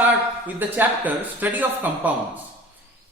start with the chapter Study of Compounds.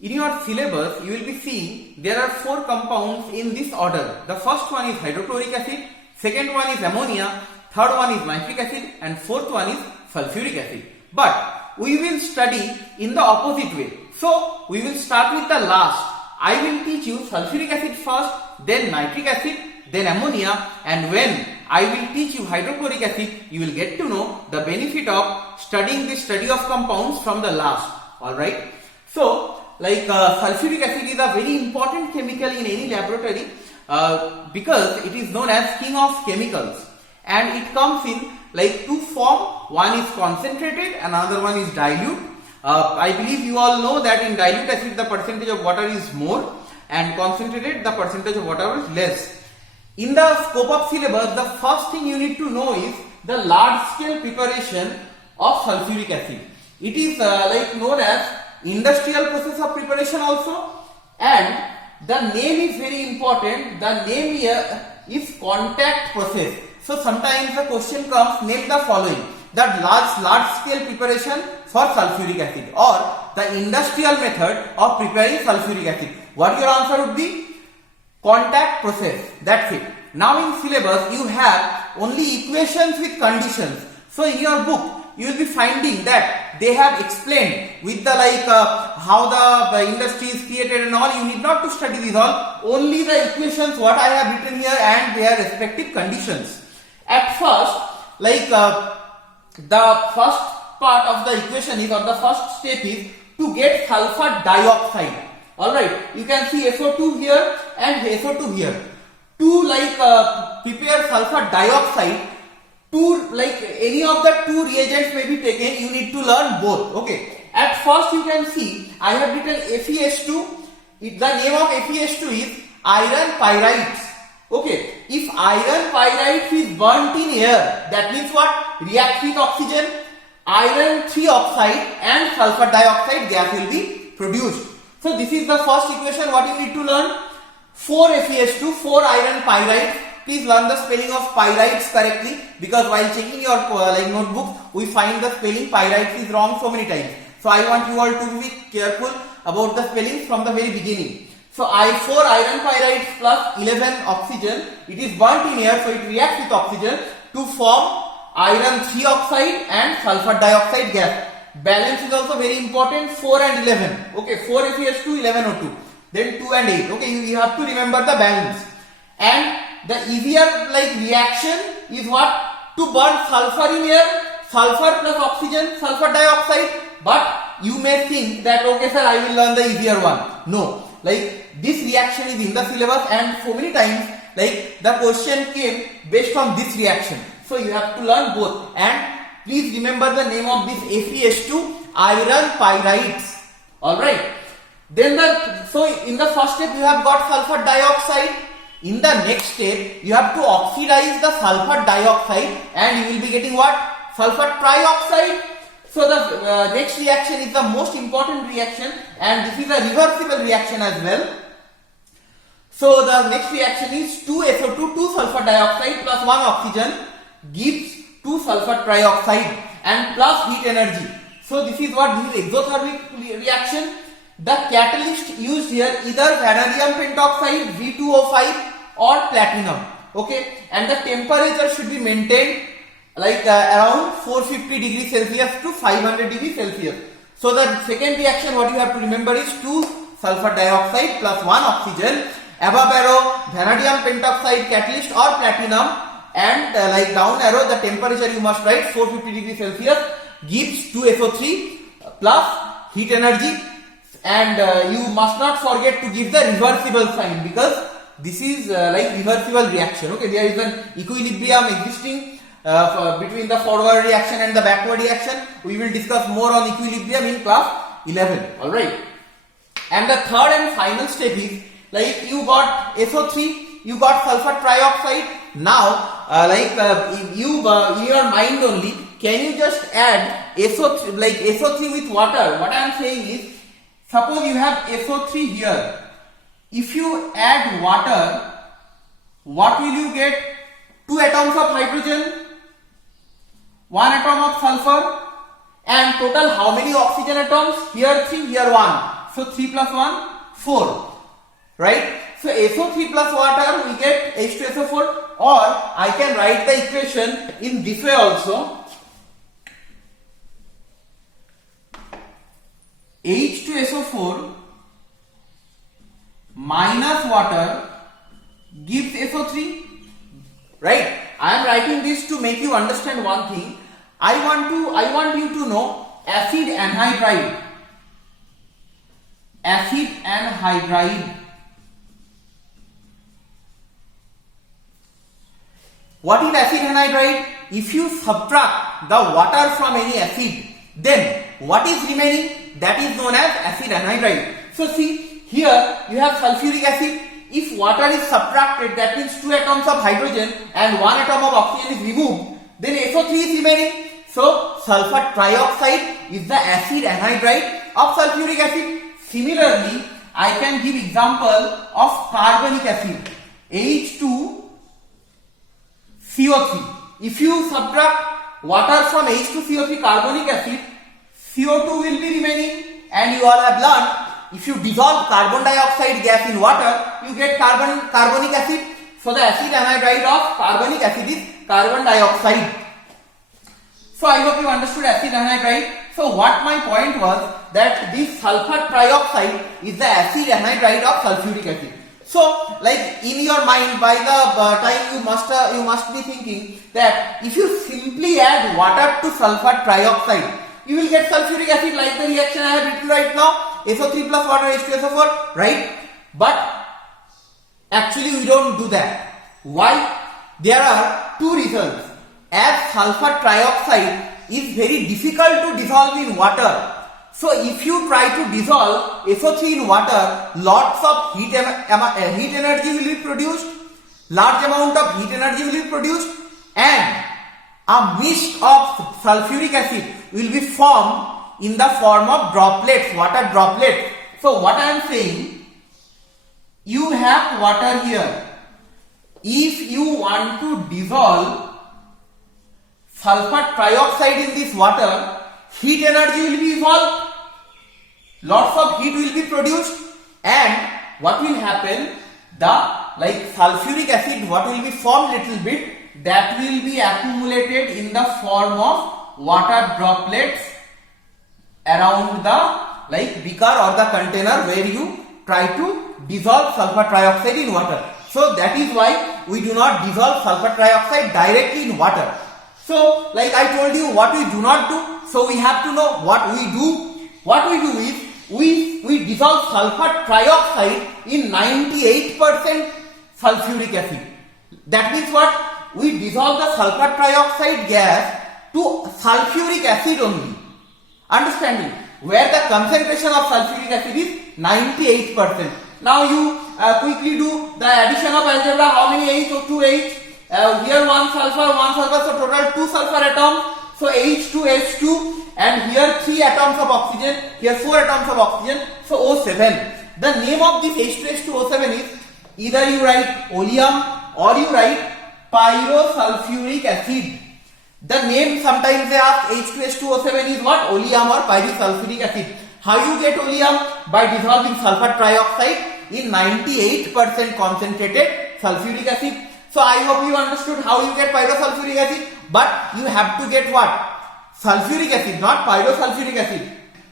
In your syllabus, you will be seeing there are 4 compounds in this order. The first one is hydrochloric acid, second one is ammonia, third one is nitric acid, and fourth one is sulfuric acid. But we will study in the opposite way. So we will start with the last. I will teach you sulfuric acid first, then nitric acid, then ammonia, and when I will teach you hydrochloric acid, you will get to know the benefit of studying the study of compounds from the last. Alright. So sulfuric acid is a very important chemical in any laboratory because it is known as king of chemicals, and it comes in two forms. One is concentrated, another one is dilute. I believe you all know that in dilute acid the percentage of water is more, and concentrated the percentage of water is less. In the scope of syllabus, the first thing you need to know is the large scale preparation of sulfuric acid. It is known as industrial process of preparation also, and the name is very important. The name here is contact process. So sometimes the question comes, name the following: that large scale preparation for sulfuric acid, or the industrial method of preparing sulfuric acid. What your answer would be? Contact process. That's it. Now in syllabus you have only equations with conditions. So in your book you will be finding that they have explained with the how the industry is created and all. You need not to study these all. Only the equations what I have written here and their respective conditions. At first, the first part of the equation is, or the first step is to get sulfur dioxide. Alright, you can see SO2 here and SO2 here. To prepare sulfur dioxide, any of the two reagents may be taken, you need to learn both. Okay. At first you can see I have written FeS2. The name of FeS2 is iron pyrites. Okay. If iron pyrites is burnt in air, that means what? React with oxygen, iron 3 oxide and sulfur dioxide gas will be produced. So this is the first equation what you need to learn. 4 FeS2, 4 iron pyrites. Please learn the spelling of pyrites correctly, because while checking your notebook, we find the spelling pyrites is wrong so many times. So I want you all to be careful about the spellings from the very beginning. So 4 iron pyrites plus 11 oxygen, it is burnt in air, so it reacts with oxygen to form iron 3 oxide and sulfur dioxide gas. Balance is also very important, 4 and 11. Okay, 4 FeS2, 11 O2. Then 2 and 8. Okay, you have to remember the balance. And the easier reaction is what? To burn sulfur in air, sulfur plus oxygen, sulfur dioxide. But you may think that, okay sir, I will learn the easier one. No, this reaction is in the syllabus, and so many times the question came based on this reaction. So you have to learn both. And please remember the name of this FeS2, iron pyrites. Alright. Then in the first step you have got sulfur dioxide. In the next step you have to oxidize the sulfur dioxide, and you will be getting what? Sulfur trioxide. So the next reaction is the most important reaction, and this is a reversible reaction as well. So the next reaction is 2 SO2, 2 sulfur dioxide plus 1 oxygen gives 2 sulfur trioxide and plus heat energy. So this is what? This is exothermic reaction. The catalyst used here either vanadium pentoxide, V2O5, or platinum. Okay, and the temperature should be maintained around 450 degrees Celsius to 500 degrees Celsius. So the second reaction what you have to remember is 2 sulfur dioxide plus 1 oxygen, above arrow vanadium pentoxide catalyst or platinum, and down arrow the temperature you must write 450 degrees Celsius gives 2 SO3 plus heat energy. And you must not forget to give the reversible sign, because this is reversible reaction. Okay, there is an equilibrium existing between the forward reaction and the backward reaction. We will discuss more on equilibrium in class 11. Alright. And the third and final step is you got SO3, you got sulfur trioxide. Now in your mind only, can you just add SO3 with water? What I am saying is, suppose you have SO3 here. If you add water, what will you get? 2 atoms of hydrogen, 1 atom of sulfur, And total how many oxygen atoms? Here 3, here 1. So 3 plus 1, 4. Right? So SO3 plus water we get H2SO4, or I can write the equation in this way also. H2SO4 minus water gives SO3. Right? I am writing this to make you understand one thing. I want you to know acid anhydride. Acid anhydride. What is acid anhydride? If you subtract the water from any acid, then what is remaining? That is known as acid anhydride. So see, here you have sulfuric acid. If water is subtracted, that means 2 atoms of hydrogen and 1 atom of oxygen is removed, then SO3 is remaining. So sulfur trioxide is the acid anhydride of sulfuric acid. Similarly, I can give example of carbonic acid, H2CO3. If you subtract water from H2CO3 carbonic acid, CO2 will be remaining, and you all have learned if you dissolve carbon dioxide gas in water, you get carbonic acid. So the acid anhydride of carbonic acid is carbon dioxide. So I hope you understood acid anhydride. So what my point was that this sulfur trioxide is the acid anhydride of sulfuric acid. So like in your mind, by the time you must be thinking that if you simply add water to sulfur trioxide, you will get sulfuric acid, like the reaction I have written right now, SO3 plus water H2SO4, right? But actually we don't do that. Why? There are two reasons. As sulfur trioxide is very difficult to dissolve in water, so if you try to dissolve SO3 in water, lots of heat energy will be produced, large amount of heat energy will be produced, and a mist of sulfuric acid will be formed in the form of droplets, water droplets. So what I am saying, you have water here. If you want to dissolve sulfur trioxide in this water, heat energy will be evolved, lots of heat will be produced, and what will happen, the sulfuric acid, what will be formed little bit, that will be accumulated in the form of water droplets around the beaker or the container where you try to dissolve sulfur trioxide in water. So that is why we do not dissolve sulfur trioxide directly in water. So like I told you what we do not do, so we have to know what we do. What we do is we dissolve sulfur trioxide in 98% sulfuric acid. That means what? We dissolve the sulfur trioxide gas to sulfuric acid only. Understanding? Where the concentration of sulfuric acid is 98%. Now you quickly do the addition of algebra. How many H? So 2H. Here one sulfur, so total 2 sulfur atoms. So H2H2, and here 3 atoms of oxygen, here 4 atoms of oxygen, so O7. The name of this H2H2O7 is, either you write oleum or you write pyrosulfuric acid. The name sometimes they ask H2H2O7 is what? Oleum or pyrosulfuric acid. How you get oleum? By dissolving sulfur trioxide in 98% concentrated sulfuric acid. So I hope you understood how you get pyrosulfuric acid, but you have to get what? Sulfuric acid, not pyrosulfuric acid.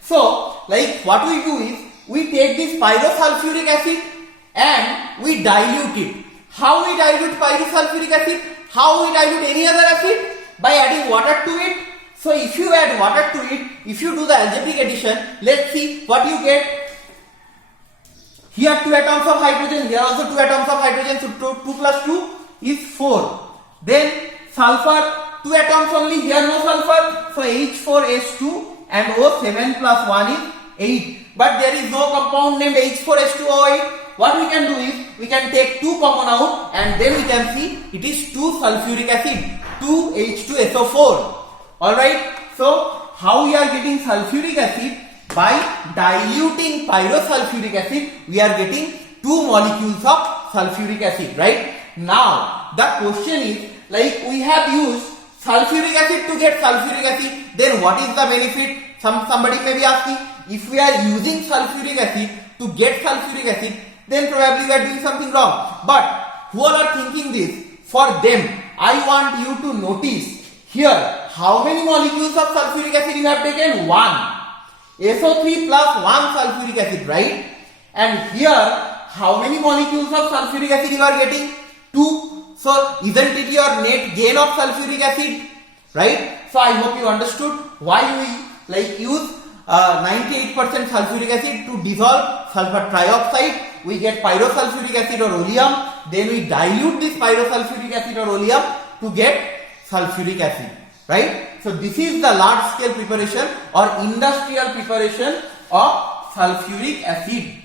So like what we do is, we take this pyrosulfuric acid and we dilute it. How we dilute pyrosulfuric acid? How we dilute any other acid? By adding water to it. So if you add water to it, if you do the algebraic addition, let's see what you get. Here 2 atoms of hydrogen, here also 2 atoms of hydrogen, so 2 plus 2 is 4. Then sulfur, 2 atoms only, here no sulfur, so H4H2 and O7 plus 1 is 8. But there is no compound named H4H2O8. What we can do is, we can take 2 common out and then we can see it is 2 sulfuric acid, 2H2SO4. Alright, so how we are getting sulfuric acid? By diluting pyrosulfuric acid, we are getting 2 molecules of sulfuric acid, right? Now, the question is, like we have used sulfuric acid to get sulfuric acid, then what is the benefit? Somebody may be asking, if we are using sulfuric acid to get sulfuric acid, then probably we are doing something wrong. But who all are thinking this? For them, I want you to notice here how many molecules of sulfuric acid you have taken? 1. SO3 plus 1 sulfuric acid, right? And here, how many molecules of sulfuric acid you are getting? 2. So, isn't it your net gain of sulfuric acid? Right? So, I hope you understood why we use 98% sulfuric acid to dissolve sulfur trioxide. We get pyrosulfuric acid or oleum. Then we dilute this pyrosulfuric acid or oleum to get sulfuric acid. Right? So, this is the large scale preparation or industrial preparation of sulfuric acid.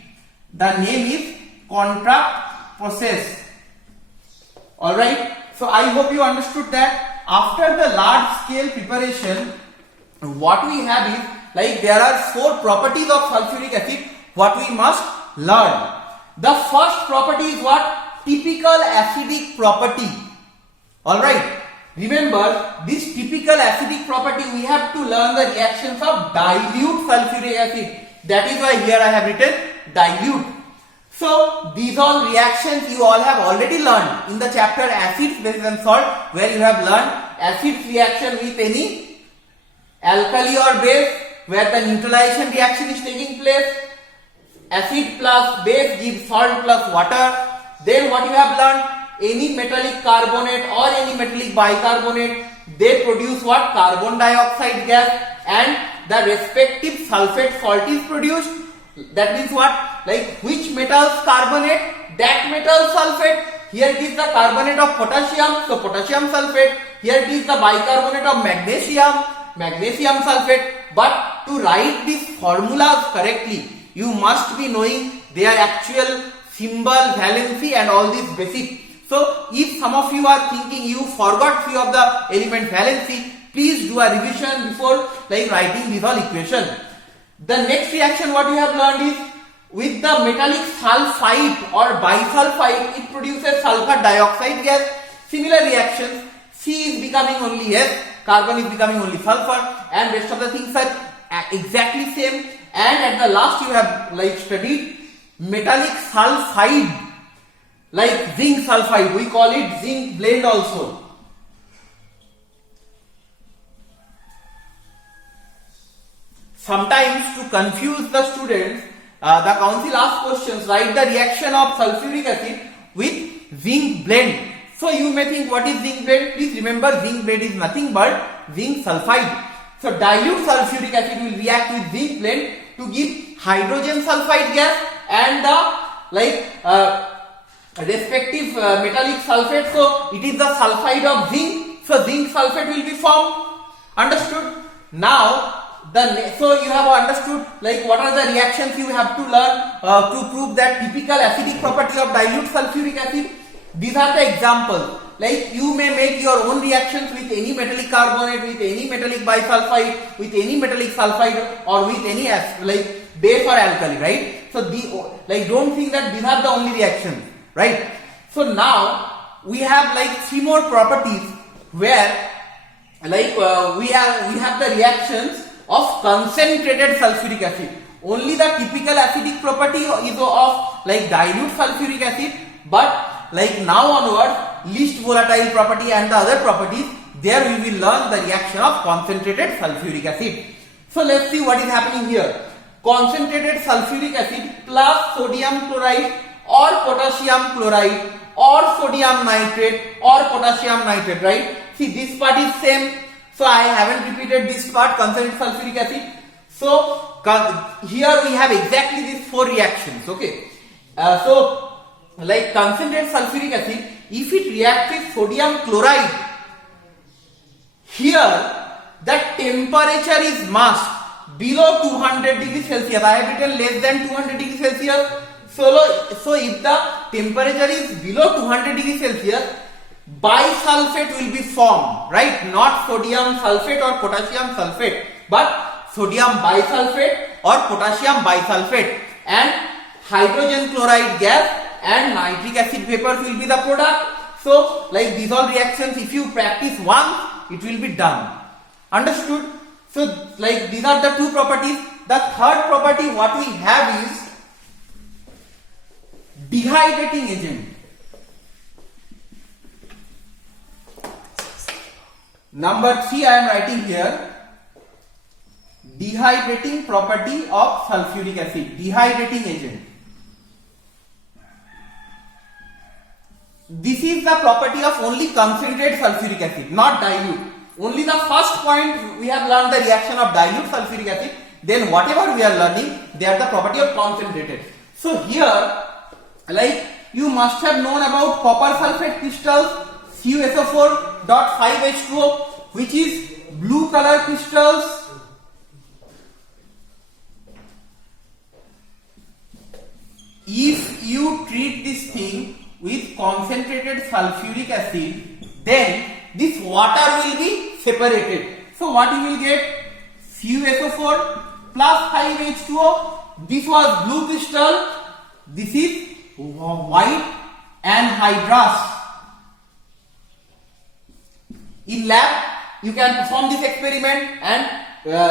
The name is contract process. Alright. So, I hope you understood that. After the large scale preparation, what we have is there are 4 properties of sulfuric acid what we must learn. The first property is what? Typical acidic property. Alright. Remember, this typical acidic property we have to learn the reactions of dilute sulfuric acid. That is why here I have written dilute. So, these all reactions you all have already learned in the chapter acids, bases and salt, where you have learned acids reaction with any alkali or base, where the neutralization reaction is taking place. Acid plus base gives salt plus water. Then what you have learned? Any metallic carbonate or any metallic bicarbonate, they produce what? Carbon dioxide gas, and the respective sulfate salt is produced. That means what? Which metals carbonate? That metal sulfate. Here it is the carbonate of potassium, so potassium sulfate. Here it is the bicarbonate of magnesium, magnesium sulfate. But to write these formulas correctly, you must be knowing their actual symbol, valency and all these basic. So, if some of you are thinking you forgot few of the element valency, please do a revision before writing this all equation. The next reaction what you have learned is with the metallic sulfide or bisulfide, it produces sulfur dioxide gas. Similar reactions, C is becoming only S, carbon is becoming only sulfur, and rest of the things are exactly same. And at the last you have studied metallic sulfide, like zinc sulfide, we call it zinc blende also. Sometimes to confuse the students, the council asks questions, write the reaction of sulfuric acid with zinc blende. So you may think, what is zinc blende? Please remember, zinc blende is nothing but zinc sulfide. So dilute sulfuric acid will react with zinc blende to give hydrogen sulfide gas and the respective metallic sulfate. So it is the sulfide of zinc. So zinc sulfate will be formed. Understood? Now so you have understood what are the reactions you have to learn to prove that typical acidic property of dilute sulfuric acid. These are the examples. You may make your own reactions with any metallic carbonate, with any metallic bisulfide, with any metallic sulfide, or with any base or alkali, right? So don't think that these are the only reactions, right? So now we have 3 more properties where we have the reactions of concentrated sulfuric acid. Only the typical acidic property is of dilute sulfuric acid, but now onward, least volatile property and the other properties, there we will learn the reaction of concentrated sulfuric acid. So let's see what is happening here. Concentrated sulfuric acid plus sodium chloride or potassium chloride or sodium nitrate or potassium nitrate, right? See, this part is same. So I haven't repeated this part, concentrated sulfuric acid. So here we have exactly these 4 reactions, okay? Concentrated sulfuric acid, if it reacts with sodium chloride, here the temperature is must below 200 degrees Celsius. I have written less than 200 degrees Celsius. So if the temperature is below 200 degrees Celsius, bisulfate will be formed, right? Not sodium sulfate or potassium sulfate, but sodium bisulfate or potassium bisulfate, and hydrogen chloride gas and nitric acid vapor will be the product. So these all reactions, if you practice once, it will be done. Understood? So like these are the two properties. The third property what we have is dehydrating agent. Number 3 I am writing here. Dehydrating property of sulfuric acid. Dehydrating agent. This is the property of only concentrated sulfuric acid, not dilute. Only the first point we have learned the reaction of dilute sulfuric acid. Then whatever we are learning, they are the property of concentrated. So here, like you must have known about copper sulfate crystals, CuSO4.5H2O, which is blue color crystals. If you treat this thing with concentrated sulfuric acid, then this water will be separated. So what you will get? CuSO4 plus 5H2O. This was blue crystal. This is white anhydrous. In lab, you can perform this experiment and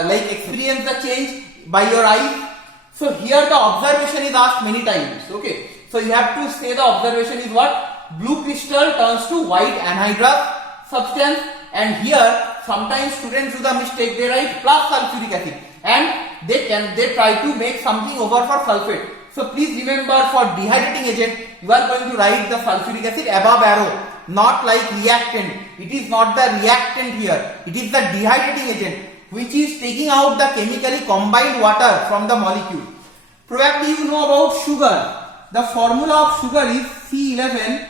like experience the change by your eyes. So here the observation is asked many times. Okay. So you have to say the observation is what? Blue crystal turns to white anhydrous substance, and here sometimes students do the mistake, they write plus sulfuric acid and they try to make something over for sulfate. So please remember, for dehydrating agent you are going to write the sulfuric acid above arrow, not like reactant. It is not the reactant here, it is the dehydrating agent which is taking out the chemically combined water from the molecule. Probably you know about sugar. The formula of sugar is C11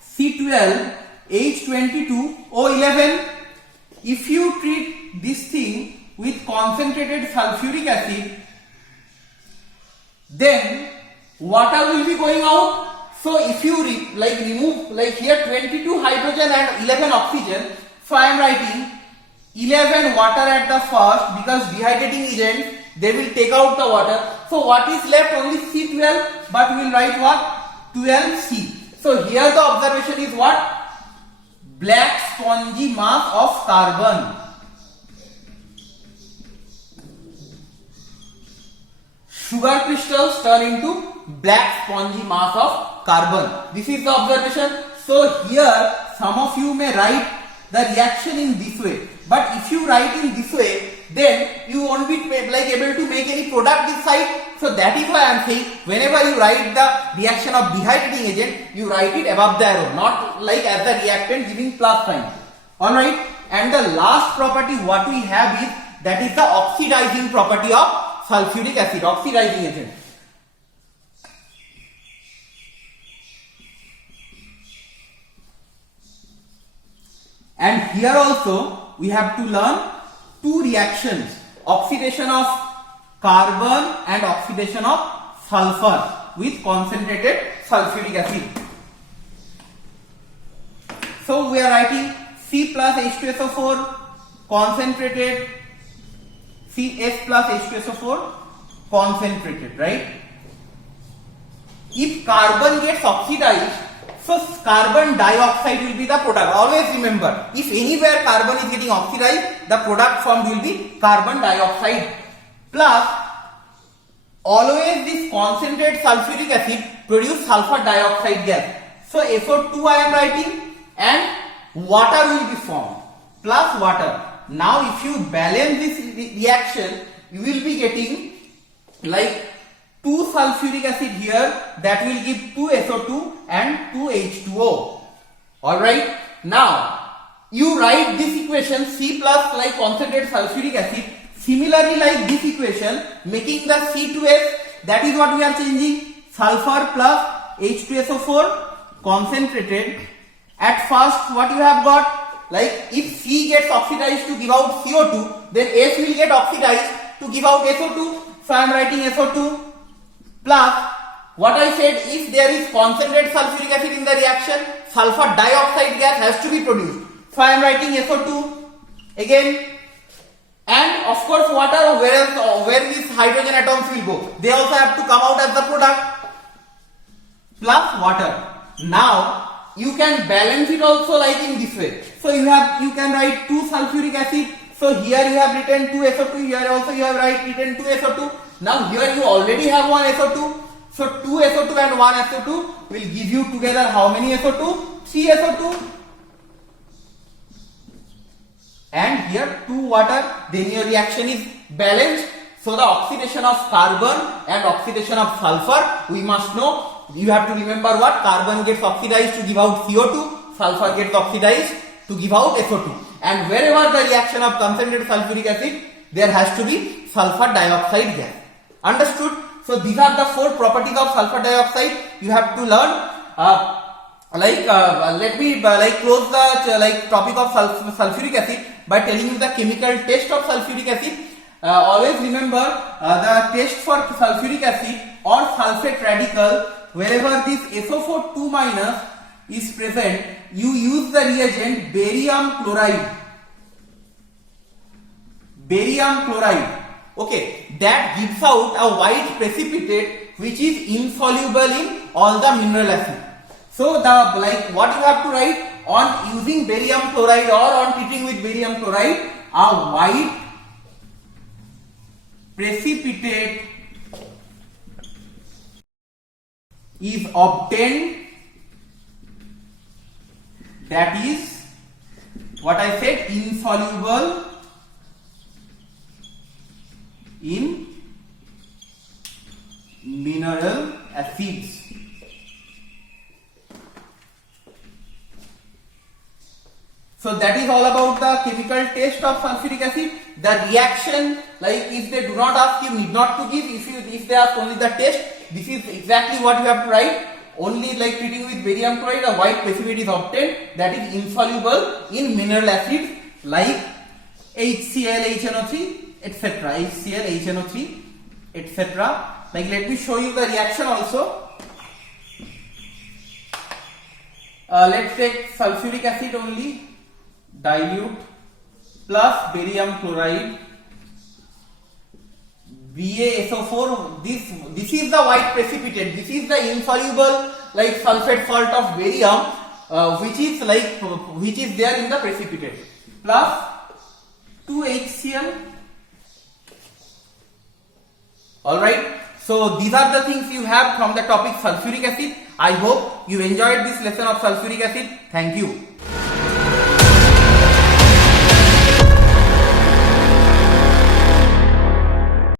C12 H22 O11. If you treat this thing with concentrated sulfuric acid, then water will be going out. So if you remove like here 22 hydrogen and 11 oxygen, so I am writing 11 water at the first, because dehydrating agent they will take out the water. So what is left? Only C12, but we will write what? 12C. So here the observation is what? Black spongy mass of carbon. Sugar crystals turn into black spongy mass of carbon. This is the observation. So here some of you may write the reaction in this way, but if you write in this way, then you won't be like able to make any product this side. So that is why I am saying, whenever you write the reaction of dehydrating agent, you write it above the arrow, not like as the reactant giving plus sign. Alright, and the last property what we have is, that is the oxidizing property of sulfuric acid, oxidizing agent. And here also we have to learn two reactions, oxidation of carbon and oxidation of sulfur with concentrated sulfuric acid. So we are writing C plus H2SO4 concentrated, CS plus H2SO4 concentrated, right? If carbon gets oxidized, so carbon dioxide will be the product. Always remember, if anywhere carbon is getting oxidized, the product formed will be carbon dioxide. Plus, always this concentrated sulfuric acid produce sulfur dioxide gas. So SO2 I am writing, and water will be formed, plus water. Now if you balance this reaction, you will be getting like 2 sulfuric acid here, that will give 2 SO2 and 2 H2O. Alright, now you write this equation C plus like concentrated sulfuric acid, similarly like this equation, making the C2S, that is what we are changing, sulfur plus H2SO4 concentrated. At first what you have got, like if C gets oxidized to give out CO2, then S will get oxidized to give out SO2. So I am writing SO2 plus what I said, if there is concentrated sulfuric acid in the reaction, sulfur dioxide gas has to be produced. So I am writing SO2 again, and of course water, where these hydrogen atoms will go, they also have to come out as the product, plus water. Now you can balance it also like in this way. So you can write 2 sulfuric acid. So here you have written 2 SO2, here also you have written 2 SO2. Now here you already have 1 SO2. So 2 SO2 and 1 SO2 will give you together how many SO2? 3 SO2. And here 2 water, then your reaction is balanced. So the oxidation of carbon and oxidation of sulfur, we must know. You have to remember what? Carbon gets oxidized to give out CO2, sulfur gets oxidized to give out SO2. And wherever the reaction of concentrated sulfuric acid, there has to be sulfur dioxide gas. Understood? So these are the 4 properties of sulfur dioxide you have to learn. Let me close the topic of sulfuric acid by telling you the chemical test of sulfuric acid. Always remember the test for sulfuric acid or sulfate radical. Wherever this SO4 2- is present, you use the reagent barium chloride. Barium chloride. Okay, that gives out a white precipitate which is insoluble in all the mineral acid. So what you have to write on using barium chloride or on treating with barium chloride, a white precipitate is obtained, that is what I said, insoluble in mineral acids. So that is all about the chemical test of sulfuric acid. The reaction, if they do not ask, you need not to give. If they ask only the test, this is exactly what you have to write. Only treating with barium chloride, a white precipitate is obtained that is insoluble in mineral acids like HCl, HNO3, etc. HCl, HNO3, etc. Let me show you the reaction also. Let's take sulfuric acid only, dilute plus barium chloride, BaSO4. This is the white precipitate. This is the insoluble sulfate salt of barium, which is there in the precipitate, plus 2 HCl. Alright, so these are the things you have from the topic sulfuric acid. I hope you enjoyed this lesson of sulfuric acid. Thank you.